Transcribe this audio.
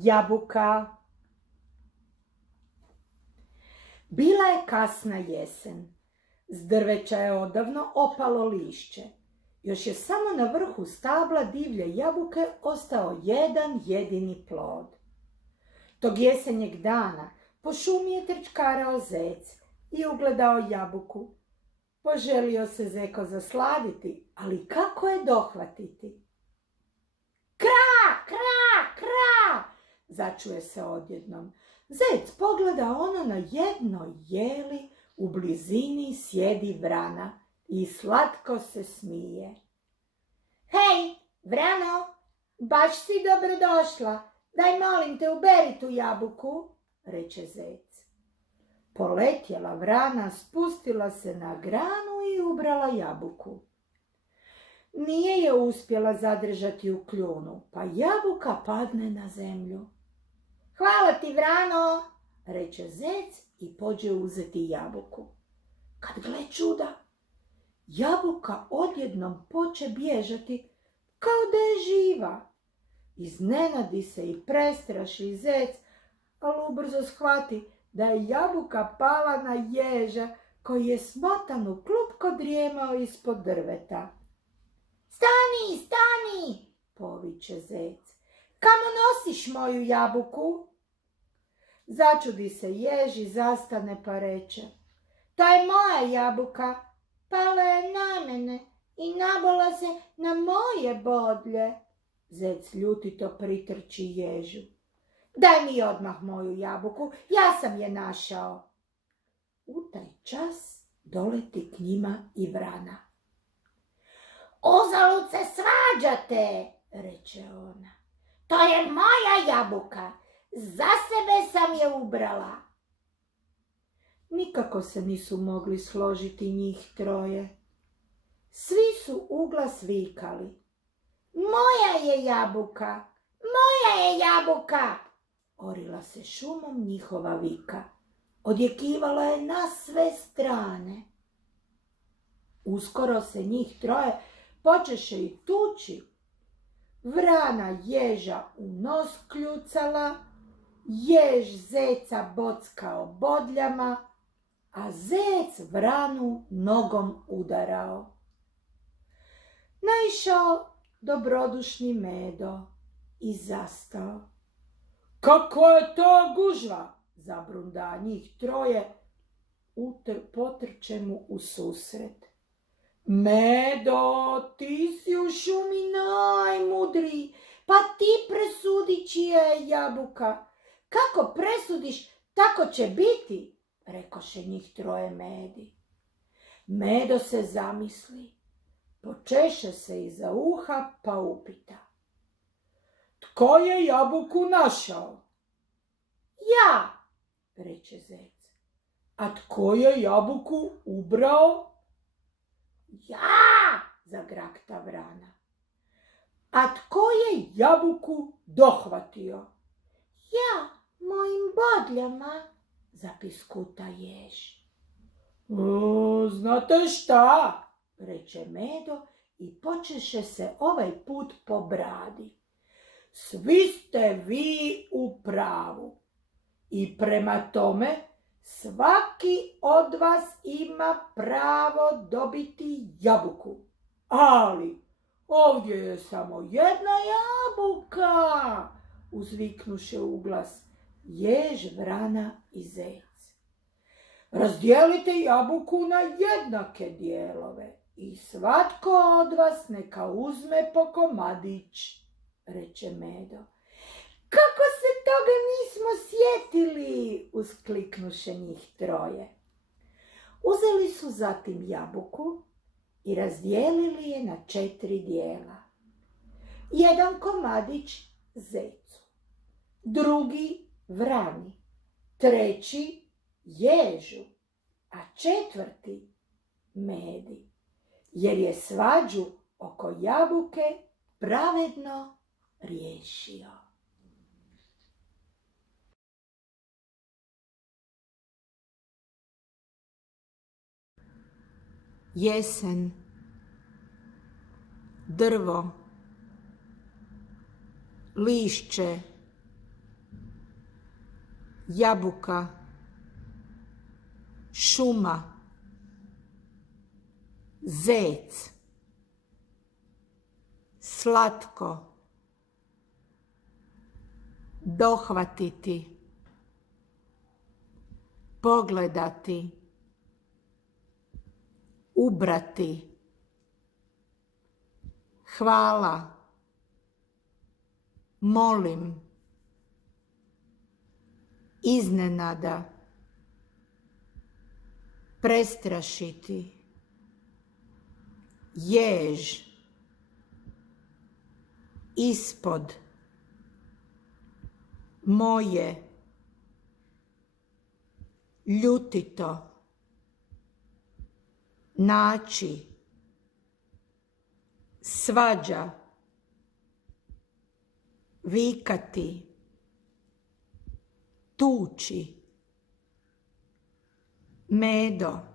Jabuka. Bila je kasna jesen. S drveća je odavno opalo lišće. Još je samo na vrhu stabla divlje jabuke ostao jedan jedini plod. Tog jesenjeg dana po šumi je trčkarao zec i ugledao jabuku. Poželio se zeko zasladiti, ali kako je dohvatiti? Kra, kra, kra, začuje se odjednom. Zec pogleda ono na jednoj jeli u blizini sjedi vrana i slatko se smije. Hej, vrano, baš si dobrodošla, daj molim te uberi tu jabuku, reče zec. Poletjela vrana, spustila se na granu i ubrala jabuku. Nije je uspjela zadržati u kljunu, pa jabuka padne na zemlju. Hvala ti, vrano, reče zec i pođe uzeti jabuku. Kad gle čuda, jabuka odjednom poče bježati kao da je živa. Iznenadi se i prestraši zec, ali ubrzo shvati da je jabuka pala na ježa koji je smotan u klupko drijemao ispod drveta. Stani, stani, poviče zec. Kamo nosiš moju jabuku? Začudi se jež i zastane pa reče. To je moja jabuka, pala je na mene i nabola se na moje bodlje. Zec ljutito pritrči ježu. Daj mi odmah moju jabuku, ja sam je našao. U taj čas doleti k njima i vrana. Uzalud se svađate, reče ona. To je moja jabuka, za sebe sam je ubrala. Nikako se nisu mogli složiti njih troje. Svi su uglas vikali. Moja je jabuka, moja je jabuka! Orila se šumom njihova vika. Odjekivala je na sve strane. Uskoro se njih troje počeše i tući. Vrana ježa u nos kljucala, jež zeca bockao bodljama, a zec vranu nogom udarao. Naišao dobrodušni Medo i zastao. Kako je to gužva? Zabrunda njih troje, potrče mu u susret. Medo, ti si u šumi najmudriji, pa ti presudi čija je jabuka. Kako presudiš, tako će biti, rekoše njih troje Medi. Medo se zamisli, počeše se iza uha pa upita. Tko je jabuku našao? Ja, reče zec. A tko je jabuku ubrao? Ja, zagrakta vrana. A tko je jabuku dohvatio? Ja, mojim bodljama, zapiskuta jež. Znate šta, reče Medo i počeše se ovaj put po bradi. Svi ste vi u pravu i prema tome svaki od vas ima pravo dobiti jabuku. Ali ovdje je samo jedna jabuka, uzviknuše uglas jež, vrana i zec. Razdijelite jabuku na jednake dijelove i svatko od vas neka uzme po komadić, reče Medo. Kako se toga nismo sjetili, uskliknuše njih troje. Uzeli su zatim jabuku i razdijelili je na 4 dijela. Jedan komadić zecu, drugi vrani, treći ježu, a 4. Medi, jer je svađu oko jabuke pravedno riješio. Jesen, drvo, lišće, jabuka, šuma, zec, slatko, dohvatiti, pogledati, ubrati, hvala, molim, iznenada, prestrašiti, jež, ispod, moje, ljutito, naći, svađa, vikati, tući, medo,